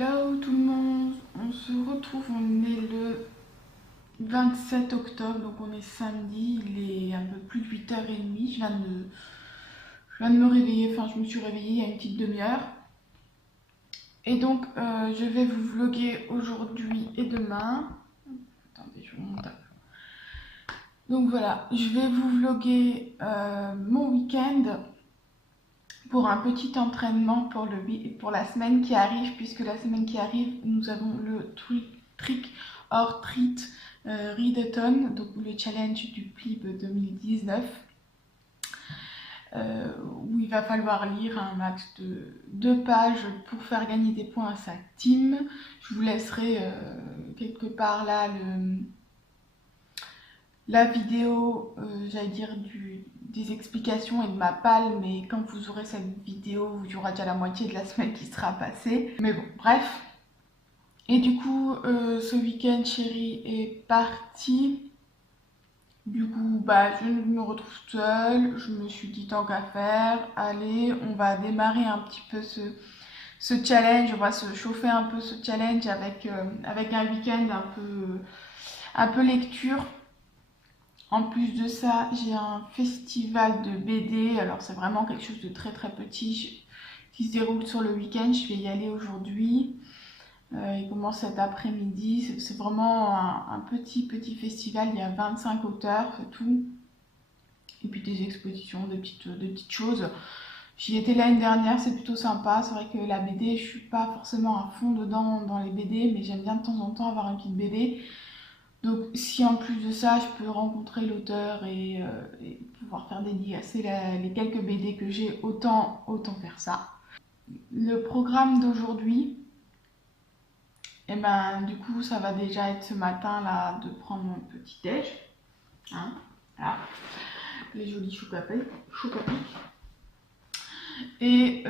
Hello tout le monde, on se retrouve, on est le 27 octobre, donc on est samedi, il est un peu plus de 8h30, je viens de me réveiller, enfin je me suis réveillée il y a une petite demi-heure. Et donc je vais vous vlogger aujourd'hui et demain. Attendez, je vous montre. Donc voilà, je vais vous vlogger mon week-end pour un petit entraînement pour la semaine qui arrive, puisque la semaine qui arrive, nous avons le Trick or Treat Readathon, donc le challenge du PLIB 2019, où il va falloir lire un max de 2 pages pour faire gagner des points à sa team. Je vous laisserai quelque part là la vidéo, j'allais dire, des explications et de ma palle, mais quand vous aurez cette vidéo, il y aura déjà la moitié de la semaine qui sera passée. Mais bon, bref. Et du coup, ce week-end, Chérie est partie. Du coup, bah, je me retrouve seule. Je me suis dit, tant qu'à faire, allez, on va démarrer un petit peu ce challenge. On va se chauffer un peu ce challenge avec un week-end un peu lecture. En plus de ça, j'ai un festival de BD, alors c'est vraiment quelque chose de très très petit qui se déroule sur le week-end. Je vais y aller aujourd'hui. Il commence cet après-midi. C'est vraiment un petit festival. Il y a 25 auteurs, c'est tout. Et puis des expositions, des petites choses. J'y étais l'année dernière, c'est plutôt sympa. C'est vrai que la BD, je suis pas forcément à fond dedans dans les BD, mais j'aime bien de temps en temps avoir une petite BD. Donc si en plus de ça, je peux rencontrer l'auteur et pouvoir faire dédicacer les quelques BD que j'ai, autant faire ça. Le programme d'aujourd'hui, et ben du coup ça va déjà être ce matin là de prendre mon petit déj. Hein, voilà, les jolis choux papiques. Et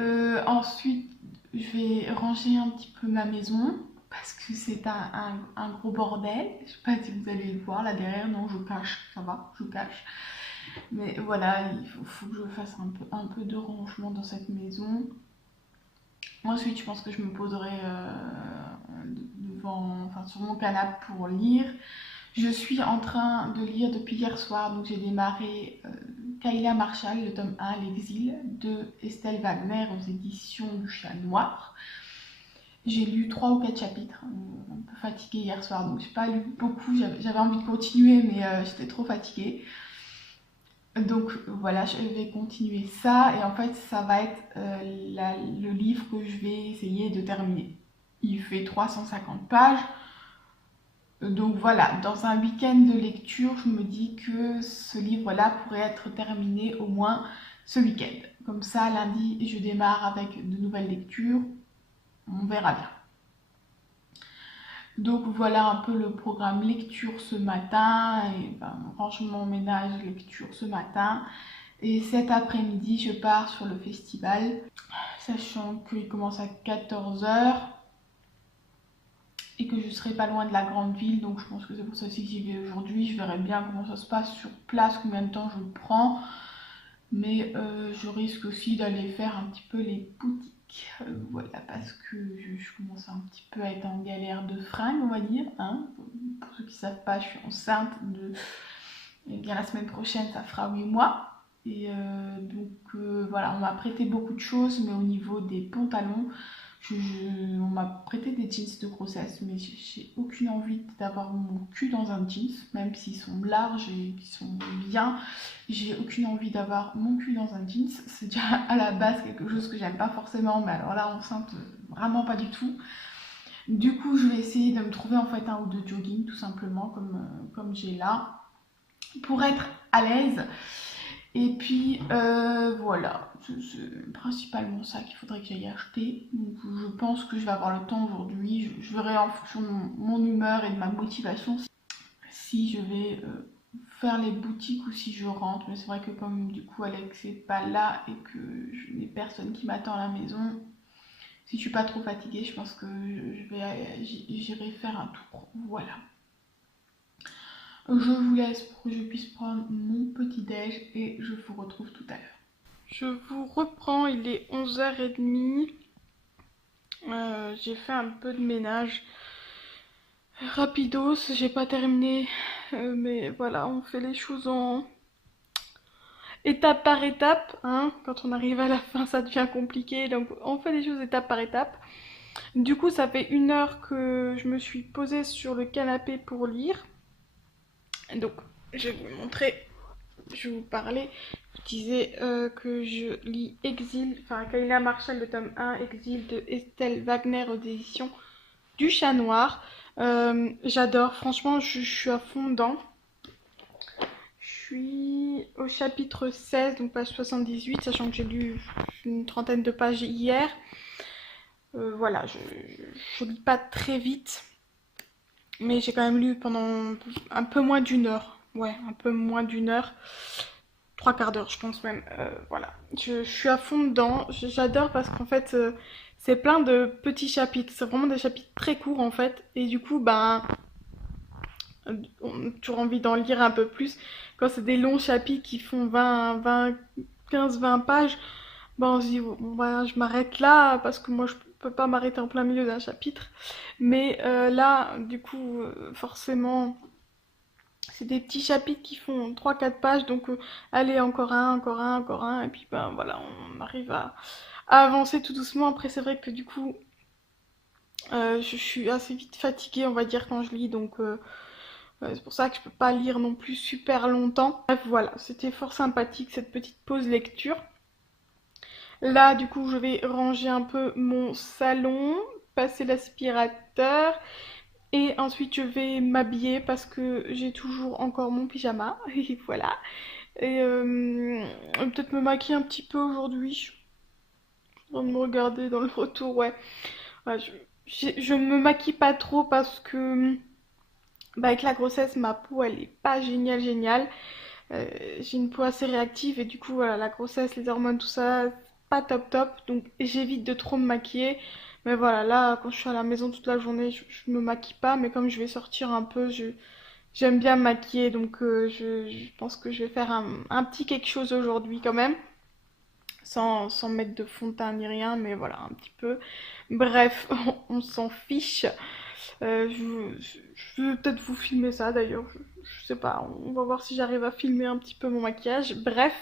ensuite je vais ranger un petit peu ma maison, parce que c'est un gros bordel. Je sais pas si vous allez le voir là derrière, non je cache, ça va, je cache. Mais voilà, il faut que je fasse un peu de rangement dans cette maison. Ensuite je pense que je me poserai sur mon canapé pour lire. Je suis en train de lire depuis hier soir, donc j'ai démarré Kayla Marshall, le tome 1, L'exil, de Estelle Wagner aux éditions du Chat Noir. J'ai lu 3 ou 4 chapitres, un peu fatiguée hier soir, donc j'ai pas lu beaucoup, j'avais envie de continuer, mais j'étais trop fatiguée. Donc voilà, je vais continuer ça, et en fait ça va être le livre que je vais essayer de terminer. Il fait 350 pages, donc voilà, dans un week-end de lecture, je me dis que ce livre-là pourrait être terminé au moins ce week-end. Comme ça, lundi, je démarre avec de nouvelles lectures, on verra bien. Donc voilà un peu le programme lecture ce matin, et rangement, ménage, lecture ce matin. Et cet après-midi, je pars sur le festival, sachant qu'il commence à 14h et que je serai pas loin de la grande ville, donc je pense que c'est pour ça aussi que j'y vais aujourd'hui. Je verrai bien comment ça se passe sur place, combien de temps je prends, mais je risque aussi d'aller faire un petit peu les boutiques. Voilà, parce que je commence un petit peu à être en galère de fringues, on va dire. Hein. Pour ceux qui ne savent pas, je suis enceinte de... Et bien la semaine prochaine, ça fera 8 mois. Et donc voilà, on m'a prêté beaucoup de choses, mais au niveau des pantalons, on m'a prêté des jeans de grossesse, mais j'ai aucune envie d'avoir mon cul dans un jeans, même s'ils sont larges et qu'ils sont bien. J'ai aucune envie d'avoir mon cul dans un jeans. C'est déjà à la base quelque chose que j'aime pas forcément, mais alors là, enceinte, vraiment pas du tout. Du coup, je vais essayer de me trouver en fait un ou deux jogging, tout simplement, comme j'ai là, pour être à l'aise. Et puis voilà, c'est principalement ça qu'il faudrait que j'aille acheter. Donc je pense que je vais avoir le temps aujourd'hui. Je verrai en fonction de mon humeur et de ma motivation si je vais faire les boutiques ou si je rentre. Mais c'est vrai que comme du coup Alex n'est pas là et que je n'ai personne qui m'attend à la maison, si je suis pas trop fatiguée, je pense que j'irai faire un tour. Voilà. Je vous laisse pour que je puisse prendre mon petit déj et je vous retrouve tout à l'heure. Je vous reprends, il est 11h30. J'ai fait un peu de ménage rapidos, j'ai pas terminé, mais voilà, on fait les choses en étape par étape, hein. Quand on arrive à la fin, ça devient compliqué, donc on fait les choses étape par étape. Du coup, ça fait 1 heure que je me suis posée sur le canapé pour lire. Donc, je vais vous montrer, je vais vous parler. Je disais que je lis Exil, enfin Kayla Marshall, le tome 1, Exil de Estelle Wagner aux éditions du Chat Noir. J'adore, franchement, je suis à fond dedans. Je suis au chapitre 16, donc page 78, sachant que j'ai lu une trentaine de pages hier. Voilà, je lis pas très vite, mais j'ai quand même lu pendant un peu moins d'1 heure. Ouais, un peu moins d'1 heure. 3/4 d'heure, je pense même. Voilà, je suis à fond dedans. J'adore parce qu'en fait, c'est plein de petits chapitres. C'est vraiment des chapitres très courts en fait. Et du coup, ben, on a toujours envie d'en lire un peu plus. Quand c'est des longs chapitres qui font 15-20 pages, ben on se dit, bon, ben, je m'arrête là parce que moi je peux pas m'arrêter en plein milieu d'un chapitre. Mais là, du coup, forcément, c'est des petits chapitres qui font 3-4 pages. Donc, allez, encore un, encore un, encore un. Et puis, ben voilà, on arrive à avancer tout doucement. Après, c'est vrai que du coup, je suis assez vite fatiguée, on va dire, quand je lis. Donc, c'est pour ça que je peux pas lire non plus super longtemps. Bref, voilà, c'était fort sympathique cette petite pause lecture. Là, du coup, je vais ranger un peu mon salon, passer l'aspirateur et ensuite je vais m'habiller parce que j'ai toujours encore mon pyjama. Et voilà. Et peut-être me maquiller un petit peu aujourd'hui. Je suis en train de me regarder dans le retour, ouais. Ouais, je me maquille pas trop parce que bah, avec la grossesse, ma peau elle est pas géniale, géniale. J'ai une peau assez réactive et du coup, voilà, la grossesse, les hormones, tout ça, pas top top. Donc j'évite de trop me maquiller. Mais voilà, là, quand je suis à la maison toute la journée, je me maquille pas. Mais comme je vais sortir un peu, j'aime bien me maquiller. Donc je pense que je vais faire un petit quelque chose aujourd'hui quand même. Sans mettre de fond de teint ni rien, mais voilà, un petit peu. Bref, on s'en fiche. Je vais peut-être vous filmer ça d'ailleurs, je sais pas, on va voir si j'arrive à filmer un petit peu mon maquillage. Bref,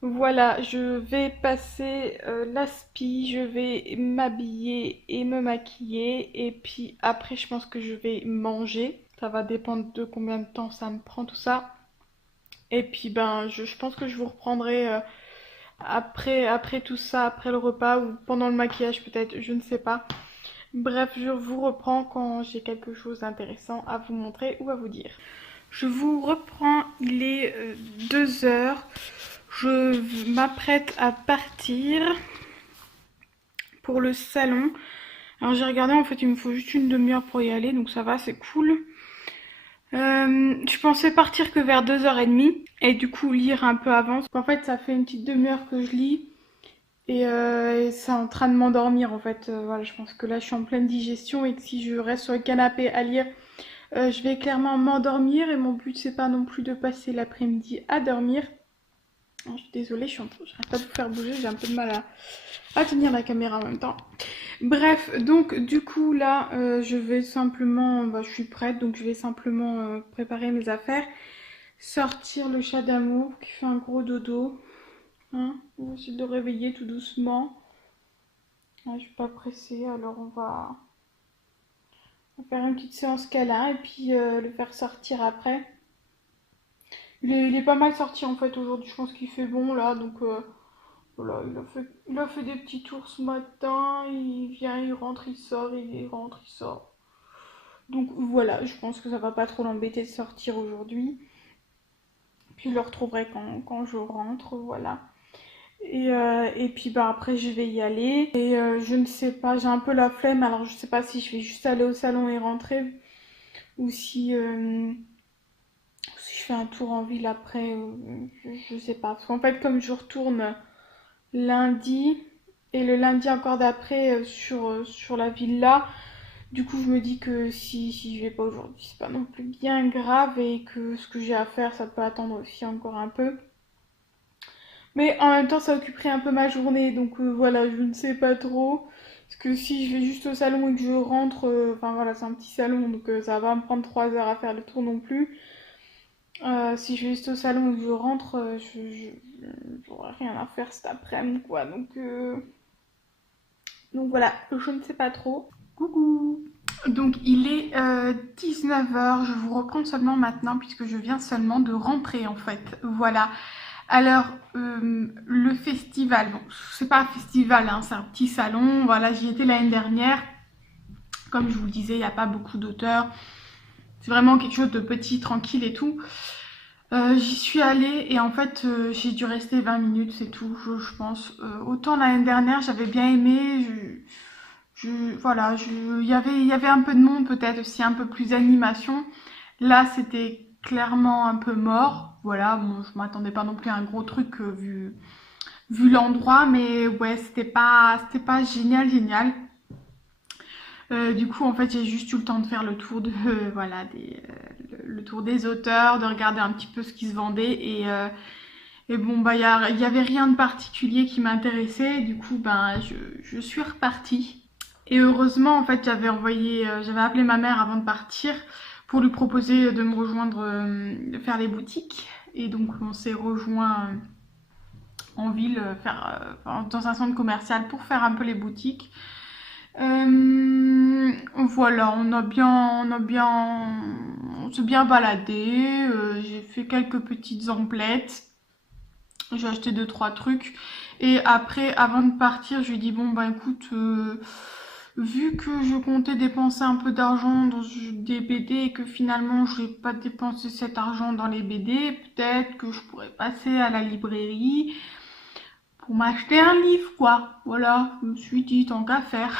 voilà, je vais passer l'aspi, je vais m'habiller et me maquiller, et puis après je pense que je vais manger. Ça va dépendre de combien de temps ça me prend tout ça. Et puis ben, je pense que je vous reprendrai après tout ça, après le repas ou pendant le maquillage peut-être, je ne sais pas. Bref, je vous reprends quand j'ai quelque chose d'intéressant à vous montrer ou à vous dire. Je vous reprends, il est 2 heures. Je m'apprête à partir pour le salon. Alors j'ai regardé, en fait il me faut juste une demi-heure pour y aller, donc ça va, c'est cool. Je pensais partir que vers 2h30 et du coup lire un peu avant. En fait ça fait une petite demi-heure que je lis. Et c'est en train de m'endormir en fait. Voilà, je pense que là je suis en pleine digestion et que si je reste sur le canapé à lire, je vais clairement m'endormir. Et mon but c'est pas non plus de passer l'après-midi à dormir. Je suis désolée, j'arrête pas de vous faire bouger, j'ai un peu de mal à tenir la caméra en même temps. Bref, donc du coup là je vais simplement, je suis prête, donc je vais simplement préparer mes affaires. Sortir le chat d'amour qui fait un gros dodo. Hein, on va essayer de le réveiller tout doucement. Je suis pas pressée, alors on va faire une petite séance câlin et puis le faire sortir après. Il est pas mal sorti en fait aujourd'hui, je pense qu'il fait bon là, donc voilà, il a fait des petits tours ce matin, il vient, il rentre, il sort, il rentre, il sort. Donc voilà, je pense que ça va pas trop l'embêter de sortir aujourd'hui. Puis je le retrouverai quand je rentre, voilà. Et puis bah après je vais y aller. Et je ne sais pas, j'ai un peu la flemme, alors je sais pas si je vais juste aller au salon et rentrer ou si je fais un tour en ville après, je sais pas. Parce qu'en fait comme je retourne lundi et le lundi encore d'après sur la villa, du coup je me dis que si je vais pas aujourd'hui c'est pas non plus bien grave et que ce que j'ai à faire ça peut attendre aussi encore un peu. Mais en même temps, ça occuperait un peu ma journée, donc voilà, je ne sais pas trop. Parce que si je vais juste au salon et que je rentre, enfin voilà, c'est un petit salon, donc ça va pas me prendre 3 heures à faire le tour non plus. Si je vais juste au salon et que je rentre, j'aurai rien à faire cet après-midi, quoi. Donc voilà, je ne sais pas trop. Coucou! Donc il est 19h, je vous reprends seulement maintenant puisque je viens seulement de rentrer en fait. Voilà. Alors le festival, bon c'est pas un festival, hein, c'est un petit salon. Voilà, j'y étais l'année dernière. Comme je vous le disais, il n'y a pas beaucoup d'auteurs. C'est vraiment quelque chose de petit, tranquille et tout. J'y suis allée et en fait j'ai dû rester 20 minutes, c'est tout, je pense. Autant l'année dernière j'avais bien aimé, voilà, il y avait un peu de monde, peut-être aussi un peu plus d'animation. Là c'était clairement un peu mort, voilà, bon, je m'attendais pas non plus à un gros truc vu l'endroit, mais ouais, c'était pas génial. Du coup, en fait, j'ai juste eu le temps de faire le tour de voilà le tour des auteurs, de regarder un petit peu ce qui se vendait et bon bah il y avait rien de particulier qui m'intéressait. Du coup, ben je suis repartie. Et heureusement, en fait, j'avais appelé ma mère avant de partir pour lui proposer de me rejoindre, de faire les boutiques. Et donc, on s'est rejoint en ville, dans un centre commercial pour faire un peu les boutiques. Voilà, on s'est bien baladé. J'ai fait quelques petites emplettes. J'ai acheté 2-3 trucs. Et après, avant de partir, je lui ai dit bon bah écoute, vu que je comptais dépenser un peu d'argent dans des BD et que finalement je vais pas dépenser cet argent dans les BD, peut-être que je pourrais passer à la librairie pour m'acheter un livre, quoi. Voilà, je me suis dit tant qu'à faire.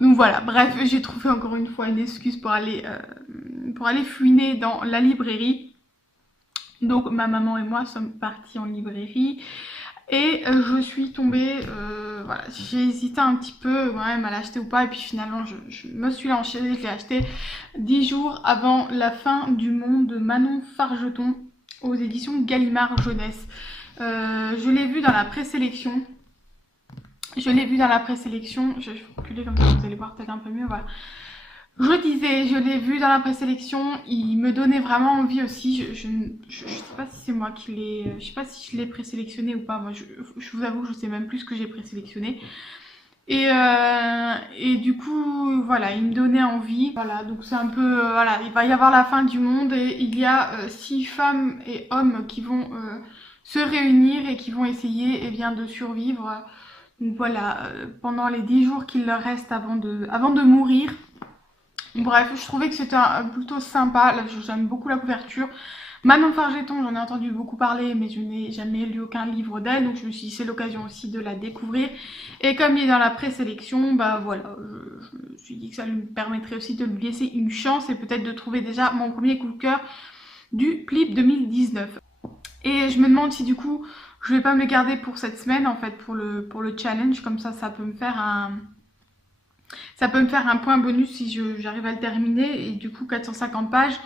Donc voilà, bref, j'ai trouvé encore une fois une excuse pour aller fouiner dans la librairie. Donc ma maman et moi sommes partis en librairie et je suis tombée, voilà, j'ai hésité un petit peu quand même à l'acheter ou pas et puis finalement je me suis lancée, je l'ai acheté 10 jours avant la fin du monde de Manon Fargeton aux éditions Gallimard Jeunesse. Je l'ai vu dans la présélection. Je vais reculer comme ça vous allez voir peut-être un peu mieux, voilà. Je l'ai vu dans la présélection, il me donnait vraiment envie aussi. Je sais pas si c'est moi qui l'ai, je sais pas si je l'ai présélectionné ou pas. Moi, je vous avoue, je sais même plus ce que j'ai présélectionné. Et du coup, voilà, il me donnait envie. Voilà, donc c'est un peu, voilà, il va y avoir la fin du monde et il y a 6 femmes et hommes qui vont se réunir et qui vont essayer, bien, de survivre. Donc voilà, pendant les 10 jours qu'il leur reste avant de mourir. Bref, je trouvais que c'était plutôt sympa. Là, j'aime beaucoup la couverture. Manon Fargeton, j'en ai entendu beaucoup parler, mais je n'ai jamais lu aucun livre d'elle, donc je me suis dit c'est l'occasion aussi de la découvrir. Et comme il est dans la présélection, bah voilà, je me suis dit que ça lui permettrait aussi de lui laisser une chance et peut-être de trouver déjà mon premier coup de cœur du PLIP 2019. Et je me demande si du coup, je vais pas me le garder pour cette semaine en fait, pour le challenge, comme ça peut me faire un point bonus si j'arrive à le terminer. Et du coup 450 pages,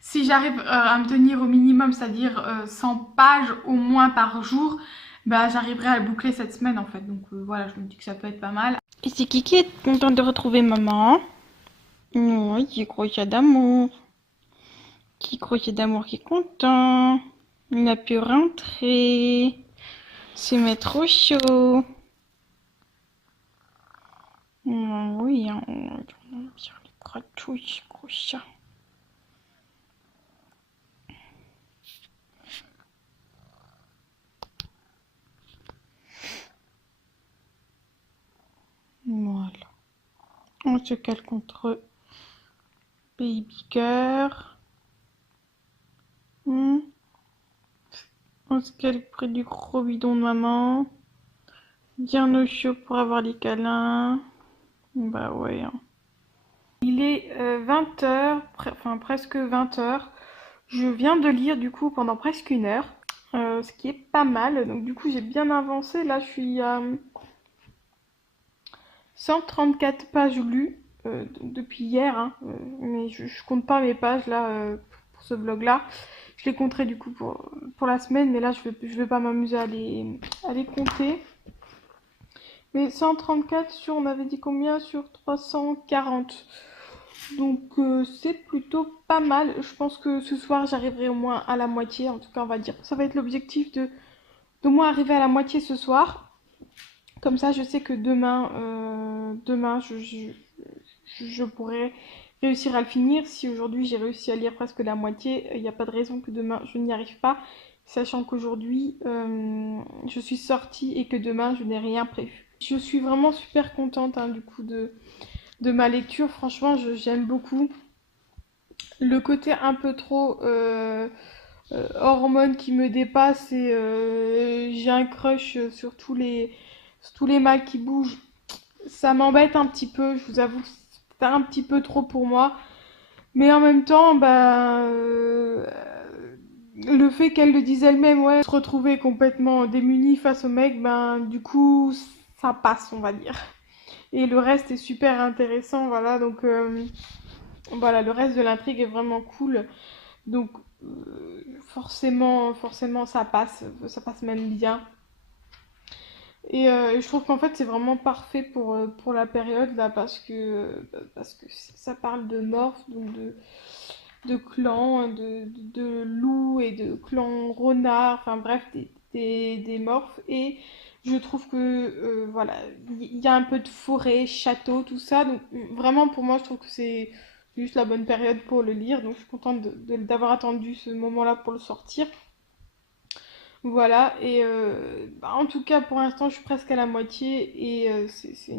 si j'arrive à me tenir au minimum, c'est-à-dire 100 pages au moins par jour, bah j'arriverai à le boucler cette semaine en fait. Donc voilà, je me dis que ça peut être pas mal. Et c'est Kiki est contente de retrouver maman. Oui, qui crochet d'amour. Qui crochet d'amour qui est content. Il a pu rentrer. Se mettre au chaud. Oui, hein, on a bien les gratouilles, gros chat. Voilà. On se cale contre Baby Girl. On se cale près du gros bidon de maman. Bien au chaud pour avoir les câlins. Bah ouais. Hein. Il est 20h, enfin presque 20h. Je viens de lire du coup pendant presque 1 heure. Ce qui est pas mal. Donc du coup j'ai bien avancé. Là je suis à 134 pages lues depuis hier. Hein. Mais je compte pas mes pages là pour ce vlog là. Je les compterai du coup pour la semaine. Mais là je vais pas m'amuser à les compter. Mais 134 sur, on avait dit combien? Sur 340. Donc c'est plutôt pas mal. Je pense que ce soir j'arriverai au moins à la moitié. En tout cas on va dire. Ça va être l'objectif de d'au moins arriver à la moitié ce soir. Comme ça je sais que demain je pourrai réussir à le finir. Si aujourd'hui j'ai réussi à lire presque la moitié, il n'y a pas de raison que demain je n'y arrive pas. Sachant qu'aujourd'hui je suis sortie et que demain je n'ai rien prévu. Je suis vraiment super contente du coup de ma lecture. Franchement j'aime beaucoup. Le côté un peu trop hormones qui me dépasse et j'ai un crush sur tous les mâles qui bougent. Ça m'embête un petit peu, je vous avoue que c'est un petit peu trop pour moi. Mais en même temps, le fait qu'elle le dise elle-même, ouais, se retrouver complètement démunie face au mec, ben du coup, ça passe, on va dire. Et le reste est super intéressant, voilà, donc voilà, le reste de l'intrigue est vraiment cool. Donc forcément ça passe même bien. Et je trouve qu'en fait c'est vraiment parfait pour la période là parce que ça parle de morph, donc de clans, de loups et de clans renards, enfin bref des morphs. Et je trouve que voilà, il y a un peu de forêt, château, tout ça. Donc vraiment pour moi je trouve que c'est juste la bonne période pour le lire. Donc je suis contente d'avoir attendu ce moment-là pour le sortir. Voilà, et en tout cas pour l'instant je suis presque à la moitié et c'est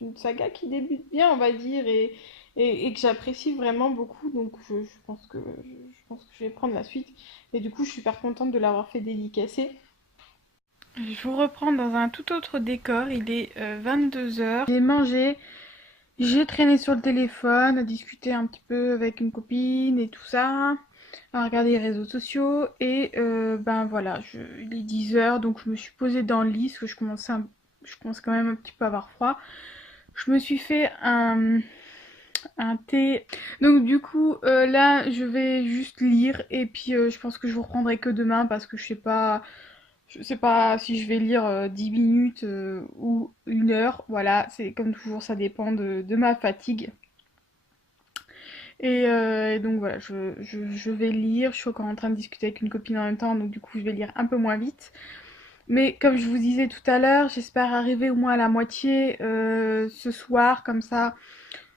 une saga qui débute bien on va dire et que j'apprécie vraiment beaucoup donc je pense que je vais prendre la suite et du coup je suis super contente de l'avoir fait dédicacer. Je vous reprends dans un tout autre décor, il est 22h. J'ai mangé, j'ai traîné sur le téléphone, à discuter un petit peu avec une copine et tout ça, à regarder les réseaux sociaux et ben voilà, il est 10h donc je me suis posée dans le lit parce que je commence quand même un petit peu à avoir froid. Je me suis fait un thé. Donc du coup là je vais juste lire et puis je pense que je vous reprendrai que demain parce que je sais pas si je vais lire 10 minutes ou 1 heure. Voilà, c'est comme toujours, ça dépend de ma fatigue. Et donc voilà, je vais lire. Je suis encore en train de discuter avec une copine en même temps, donc du coup je vais lire un peu moins vite. Mais comme je vous disais tout à l'heure, j'espère arriver au moins à la moitié ce soir, comme ça.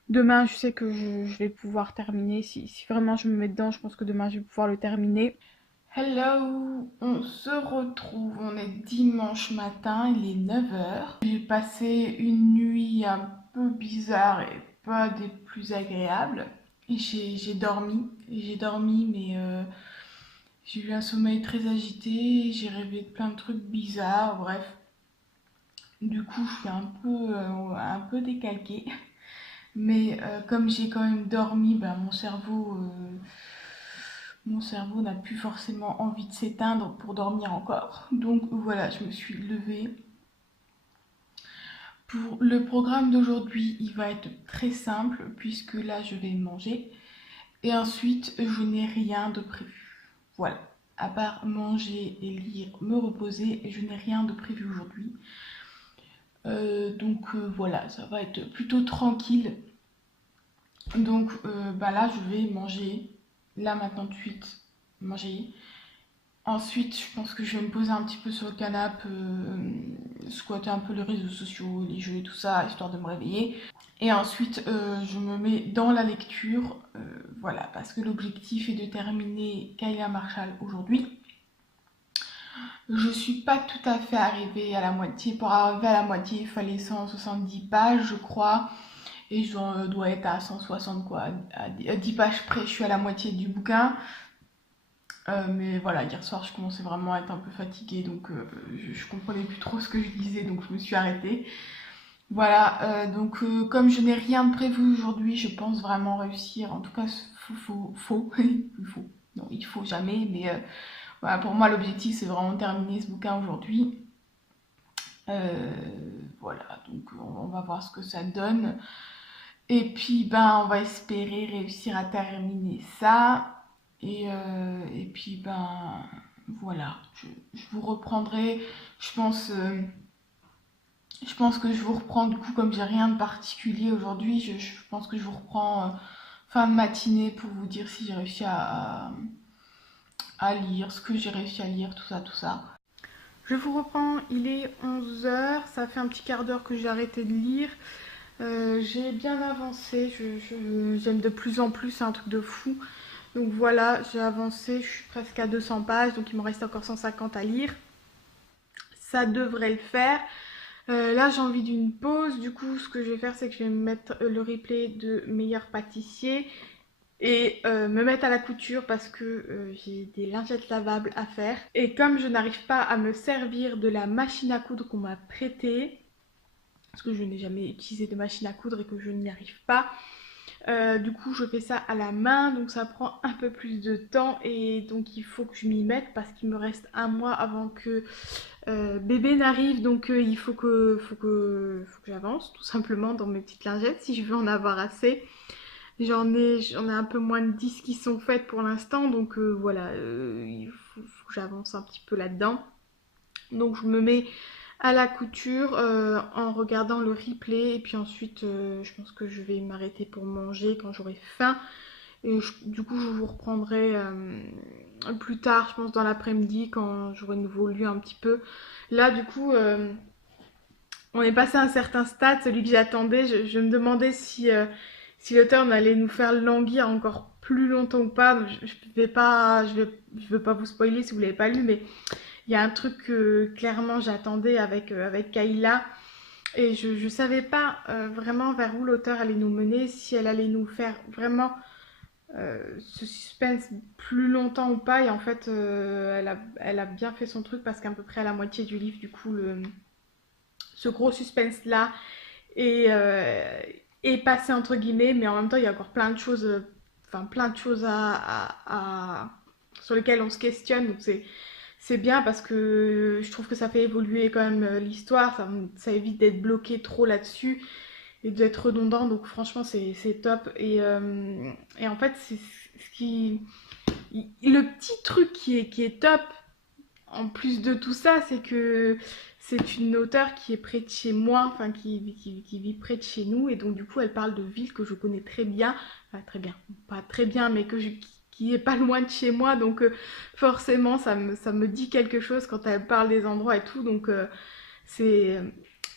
Demain, je sais que je vais pouvoir terminer. Si vraiment je me mets dedans, je pense que demain je vais pouvoir le terminer. Hello, on se retrouve, on est dimanche matin, il est 9h. J'ai passé une nuit un peu bizarre et pas des plus agréables. Et j'ai dormi mais j'ai eu un sommeil très agité, j'ai rêvé de plein de trucs bizarres, bref. Du coup, je suis un peu décalquée. Mais comme j'ai quand même dormi, ben, mon cerveau n'a plus forcément envie de s'éteindre pour dormir encore. Donc voilà, je me suis levée. Pour le programme d'aujourd'hui, il va être très simple puisque là, je vais manger. Et ensuite, je n'ai rien de prévu. Voilà. À part manger et lire, me reposer, je n'ai rien de prévu aujourd'hui. Voilà, ça va être plutôt tranquille. Donc bah là, je vais manger. Là, maintenant, tout de suite, manger. Ensuite, je pense que je vais me poser un petit peu sur le canapé, squatter un peu les réseaux sociaux, les jeux et tout ça, histoire de me réveiller. Et ensuite, je me mets dans la lecture, voilà, parce que l'objectif est de terminer Kayla Marshall aujourd'hui. Je suis pas tout à fait arrivée à la moitié. Pour arriver à la moitié, il fallait 170 pages, je crois. Et je dois être à 160, quoi. À 10 pages près, je suis à la moitié du bouquin. Mais voilà, hier soir, je commençais vraiment à être un peu fatiguée, donc je comprenais plus trop ce que je disais, donc je me suis arrêtée. Voilà, comme je n'ai rien de prévu aujourd'hui, je pense vraiment réussir. En tout cas, il faut. Non, il faut jamais, mais voilà, pour moi, l'objectif, c'est vraiment de terminer ce bouquin aujourd'hui. Voilà, donc on va voir ce que ça donne. Et puis, ben, on va espérer réussir à terminer ça. Et puis, ben, voilà, je vous reprendrai, je pense, Je pense que je vous reprends du coup, comme j'ai rien de particulier aujourd'hui, je pense que je vous reprends fin de matinée pour vous dire si j'ai réussi à lire, ce que j'ai réussi à lire, tout ça, tout ça. Je vous reprends, il est 11 heures, ça fait un petit quart d'heure que j'ai arrêté de lire. J'ai bien avancé, j'aime de plus en plus, c'est un truc de fou. Donc voilà, j'ai avancé, je suis presque à 200 pages, donc il me reste encore 150 à lire. Ça devrait le faire. Là, j'ai envie d'une pause. Du coup, ce que je vais faire, c'est que je vais mettre le replay de Meilleur pâtissier et me mettre à la couture parce que j'ai des lingettes lavables à faire. Et comme je n'arrive pas à me servir de la machine à coudre qu'on m'a prêtée, parce que je n'ai jamais utilisé de machine à coudre et que je n'y arrive pas, du coup, je fais ça à la main, donc ça prend un peu plus de temps et donc il faut que je m'y mette parce qu'il me reste un mois avant que bébé n'arrive, donc il faut que j'avance tout simplement dans mes petites lingettes si je veux en avoir assez. J'en ai un peu moins de 10 qui sont faites pour l'instant, donc voilà, il faut que j'avance un petit peu là-dedans. Donc je me mets à la couture en regardant le replay et puis ensuite je pense que je vais m'arrêter pour manger quand j'aurai faim. Et du coup je vous reprendrai plus tard, je pense dans l'après-midi quand j'aurai nouveau lu un petit peu. Là du coup on est passé à un certain stade, celui que j'attendais. Je me demandais si l'auteur allait nous faire languir encore plus longtemps ou pas. Je vais pas vous spoiler si vous l'avez pas lu, mais il y a un truc que clairement j'attendais avec Kayla et je savais pas vraiment vers où l'auteur allait nous mener, si elle allait nous faire vraiment ce suspense plus longtemps ou pas. Et en fait, elle a bien fait son truc parce qu'à peu près à la moitié du livre, du coup, ce gros suspense là est, est passé entre guillemets, mais en même temps, il y a encore plein de choses, plein de choses sur lesquelles on se questionne. Donc c'est bien parce que je trouve que ça fait évoluer quand même l'histoire, ça évite d'être bloqué trop là-dessus et d'être redondant, donc franchement c'est top. Et en fait, c'est ce qui. Le petit truc qui est top, en plus de tout ça, c'est que c'est une auteure qui est près de chez moi, enfin qui vit près de chez nous, et donc du coup elle parle de villes que je connais très bien, enfin très bien, pas très bien, mais qui est pas loin de chez moi, donc forcément ça me dit quelque chose quand elle parle des endroits et tout, donc c'est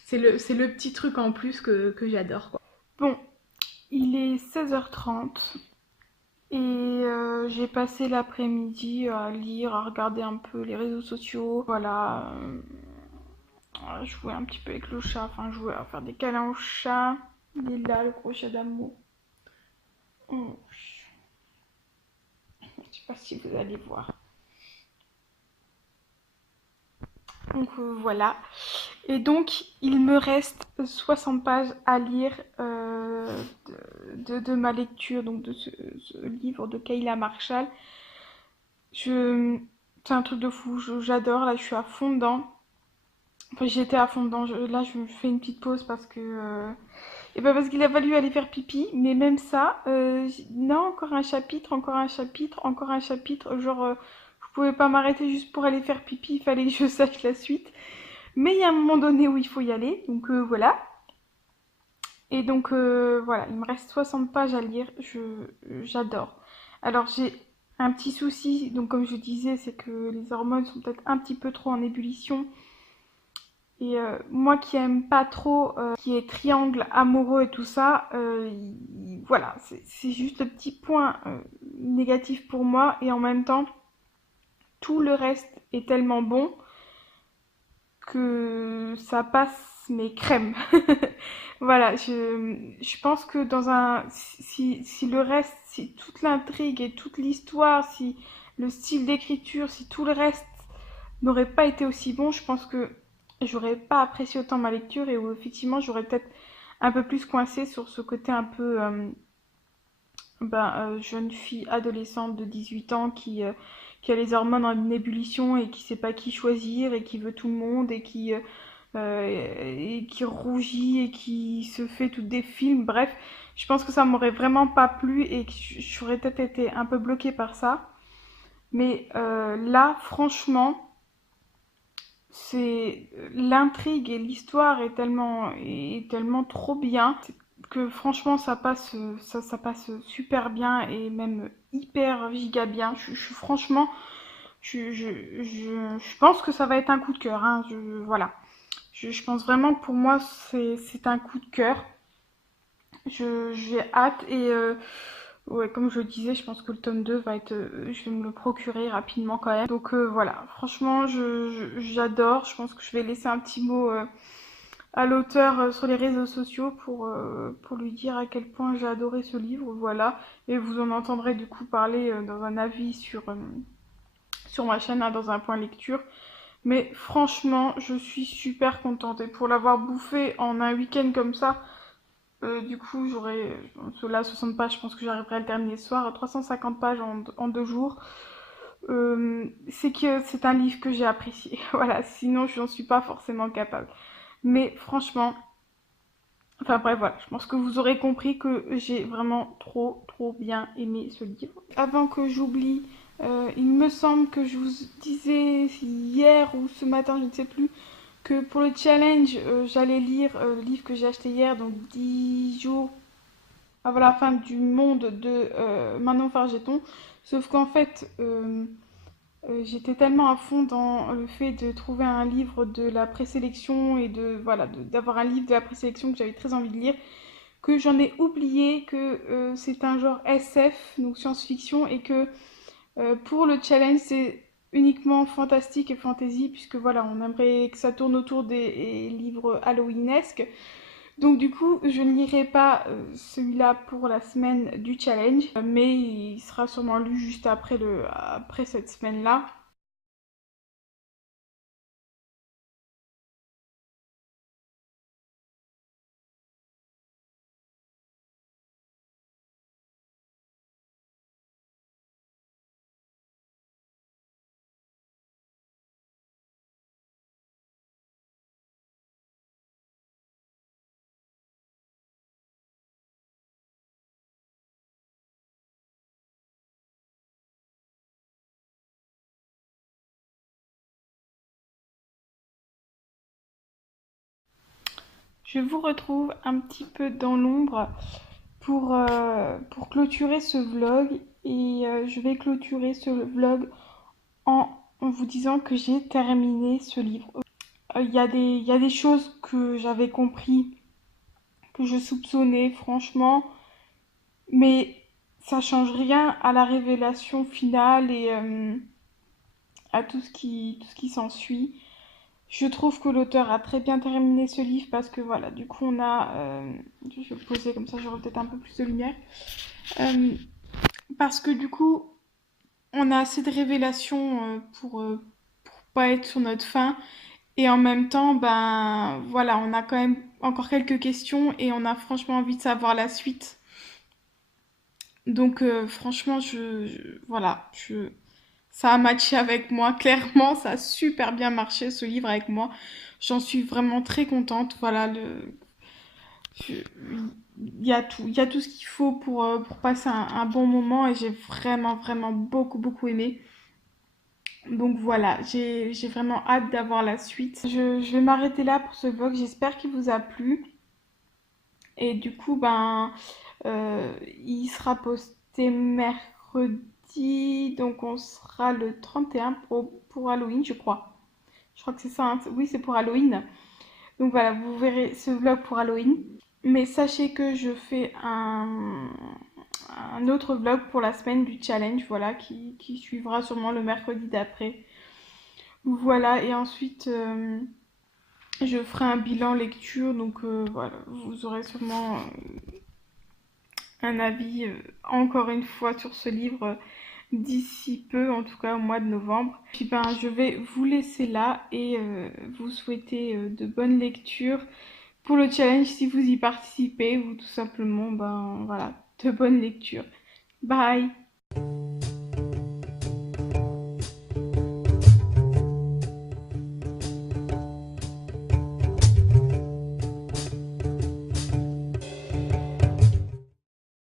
c'est le petit truc en plus que j'adore, quoi. Bon, il est 16h30 et j'ai passé l'après-midi à lire, à regarder un peu les réseaux sociaux, voilà, à jouer un petit peu avec le chat, enfin jouer à faire des câlins au chat. Il est là, le gros chat d'amour. Oh. Je sais pas si vous allez voir. Donc voilà. Et donc il me reste 60 pages à lire de ma lecture, donc de ce livre de Kayla Marshall. C'est un truc de fou, j'adore, là je suis à fond dedans. Enfin j'étais à fond dedans, là je fais une petite pause parce que... Et ben parce qu'il a fallu aller faire pipi, mais même ça, non, encore un chapitre, encore un chapitre, encore un chapitre, genre je pouvais pas m'arrêter juste pour aller faire pipi, il fallait que je sache la suite. Mais il y a un moment donné où il faut y aller, donc voilà. Et donc voilà, il me reste 60 pages à lire, j'adore. Alors j'ai un petit souci, donc comme je disais, c'est que les hormones sont peut-être un petit peu trop en ébullition. Et moi qui aime pas trop, qui est triangle amoureux et tout ça, voilà, c'est juste le petit point négatif pour moi. Et en même temps, tout le reste est tellement bon que ça passe mes crèmes. Voilà, je pense que dans un... Si le reste, si toute l'intrigue et toute l'histoire, si le style d'écriture, si tout le reste n'aurait pas été aussi bon, je pense que j'aurais pas apprécié autant ma lecture et où effectivement j'aurais peut-être un peu plus coincé sur ce côté un peu jeune fille adolescente de 18 ans qui a les hormones en ébullition et qui sait pas qui choisir et qui veut tout le monde et qui rougit et qui se fait toutes des films. Bref, je pense que ça m'aurait vraiment pas plu et que j'aurais peut-être été un peu bloquée par ça. Mais là, franchement, c'est l'intrigue et l'histoire est tellement trop bien que franchement ça passe super bien et même hyper giga bien. Franchement je pense que ça va être un coup de cœur, hein. Voilà. Je pense vraiment que pour moi c'est un coup de cœur. J'ai hâte et ouais, comme je le disais, je pense que le tome 2 va être, je vais me le procurer rapidement quand même. Donc voilà, franchement, j'adore. Je pense que je vais laisser un petit mot à l'auteur sur les réseaux sociaux pour lui dire à quel point j'ai adoré ce livre. Voilà, et vous en entendrez du coup parler dans un avis sur ma chaîne, hein, dans un point lecture. Mais franchement, je suis super contente. Et pour l'avoir bouffé en un week-end comme ça, du coup, là, 60 pages, je pense que j'arriverai à le terminer ce soir. 350 pages en 2 jours. C'est que c'est un livre que j'ai apprécié. Voilà, sinon, je n'en suis pas forcément capable. Mais franchement, enfin bref, voilà, je pense que vous aurez compris que j'ai vraiment trop bien aimé ce livre. Avant que j'oublie, il me semble que je vous disais hier ou ce matin, je ne sais plus, que pour le challenge, j'allais lire le livre que j'ai acheté hier, donc 10 jours avant la fin du monde de Manon Fargeton. Sauf qu'en fait, j'étais tellement à fond dans le fait de trouver un livre de la présélection et d'avoir un livre de la présélection que j'avais très envie de lire, que j'en ai oublié que c'est un genre SF, donc science-fiction, et que pour le challenge, c'est uniquement fantastique et fantasy, puisque voilà, on aimerait que ça tourne autour des livres halloweenesques. Donc du coup, je ne lirai pas celui-là pour la semaine du challenge, mais il sera sûrement lu juste après cette semaine-là. Je vous retrouve un petit peu dans l'ombre pour clôturer ce vlog et je vais clôturer ce vlog en vous disant que j'ai terminé ce livre. Il y a des choses que j'avais compris, que je soupçonnais franchement, mais ça change rien à la révélation finale et à tout ce qui s'ensuit. Je trouve que l'auteur a très bien terminé ce livre parce que voilà, du coup on a... je vais le poser comme ça, j'aurai peut-être un peu plus de lumière. Euh, Parce que du coup, on a assez de révélations pour pas être sur notre faim. Et en même temps, ben voilà, on a quand même encore quelques questions et on a franchement envie de savoir la suite. Donc franchement, ça a matché avec moi. Clairement, ça a super bien marché ce livre avec moi. J'en suis vraiment très contente. Voilà, je- il y a tout ce qu'il faut pour passer un bon moment et j'ai vraiment beaucoup aimé. Donc voilà, j'ai vraiment hâte d'avoir la suite. Je vais m'arrêter là pour ce vlog. J'espère qu'il vous a plu. Et du coup, ben, il sera posté mercredi. Donc on sera le 31 pour Halloween, je crois. Je crois que c'est ça, hein. Oui, c'est pour Halloween. Donc voilà, vous verrez ce vlog pour Halloween. Mais sachez que je fais un autre vlog pour la semaine du challenge, voilà, qui suivra sûrement le mercredi d'après. Voilà, et ensuite, je ferai un bilan lecture, donc voilà, vous aurez sûrement un avis, encore une fois, sur ce livre d'ici peu, en tout cas au mois de novembre. Puis ben, je vais vous laisser là et vous souhaiter de bonnes lectures pour le challenge si vous y participez ou tout simplement, ben voilà, de bonnes lectures. Bye!